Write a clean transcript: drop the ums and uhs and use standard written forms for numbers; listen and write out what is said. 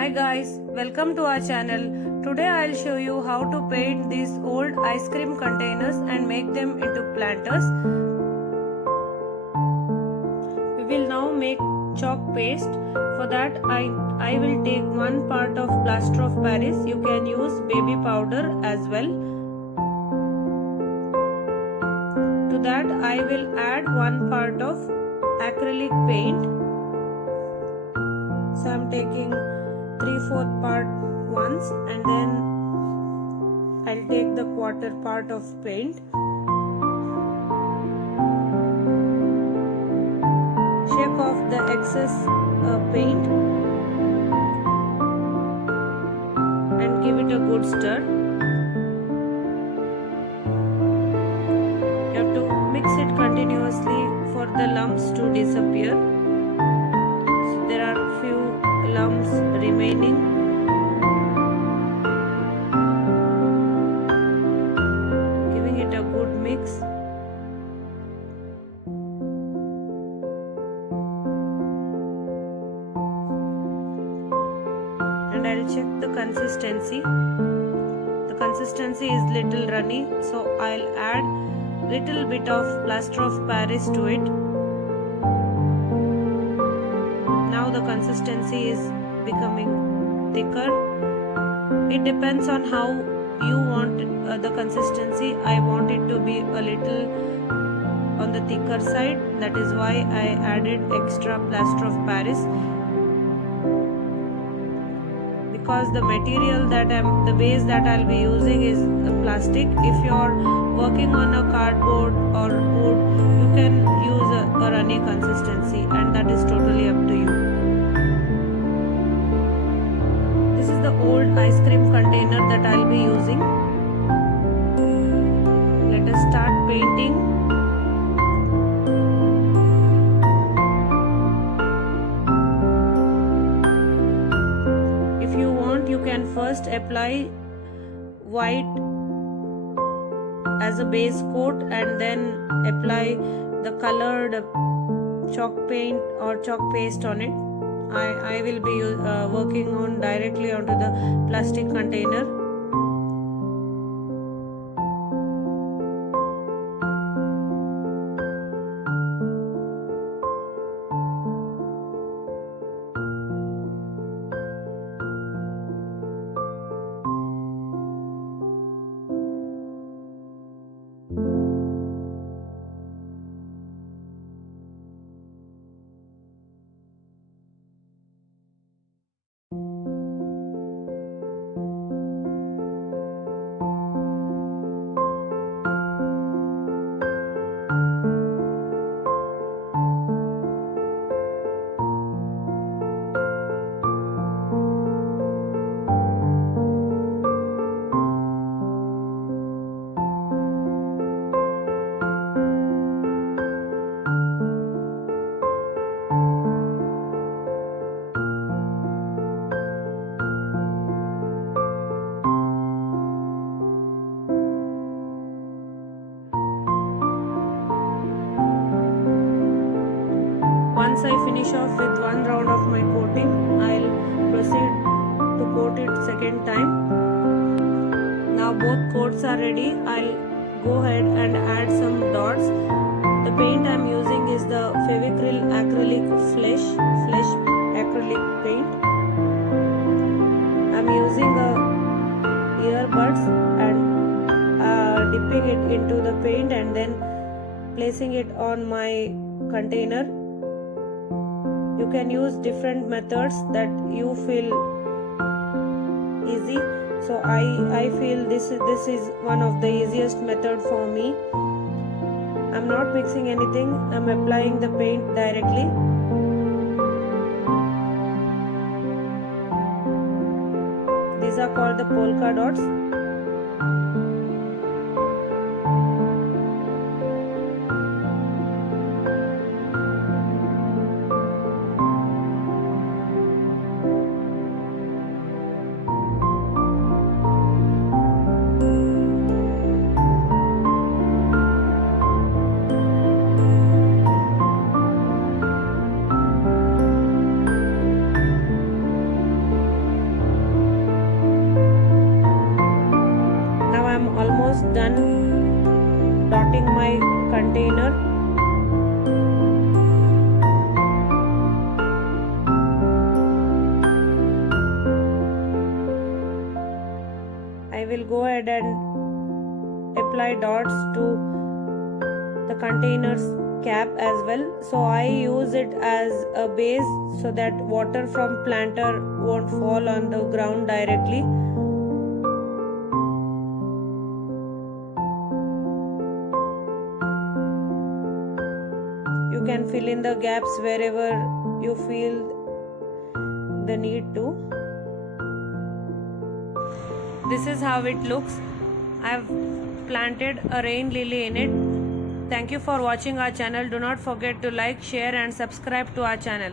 Hi guys, welcome to our channel. Today I'll show you how to paint these old ice cream containers and make them into planters. We will now make chalk paste. For that I will take one part of plaster of Paris. You can use baby powder as well. To that I will add one part of acrylic paint. So I'm taking 3/4 part once and then I'll take the quarter part of paint. Shake off the excess paint and give it a good stir. You have to mix it continuously for the lumps to disappear. So there are few lumps remaining. Giving it a good mix. And I'll check the consistency. The consistency is little runny, so I'll add little bit of plaster of Paris to it. Now the consistency is becoming thicker. It depends on how you want the consistency. I want it to be a little on the thicker side. That is why I added extra plaster of Paris, because the material the base that I'll be using is plastic. If you're working on a cardboard or wood, you can use a runny consistency, and that is totally up to you. This is the old ice cream container that I'll be using. Let us start painting. If you want, you can first apply white as a base coat and then apply the colored chalk paint or chalk paste on it. I will be working on directly onto the plastic container. Once I finish off with one round of my coating, I'll proceed to coat it second time. Now both coats are ready. I'll go ahead and add some dots. The paint I'm using is the Fevicryl acrylic flesh acrylic paint. I'm using earbuds and dipping it into the paint and then placing it on my container. You can use different methods that you feel easy. So I feel this is one of the easiest method for me. I'm not mixing anything. I'm applying the paint directly. These are called the polka dots. done dotting my container. I will go ahead and apply dots to the container's cap as well. So I use it as a base so that water from planter won't fall on the ground directly. You can fill in the gaps wherever you feel the need to. This is how it looks. I have planted a rain lily in it. Thank you for watching our channel. Do not forget to like, share and subscribe to our channel.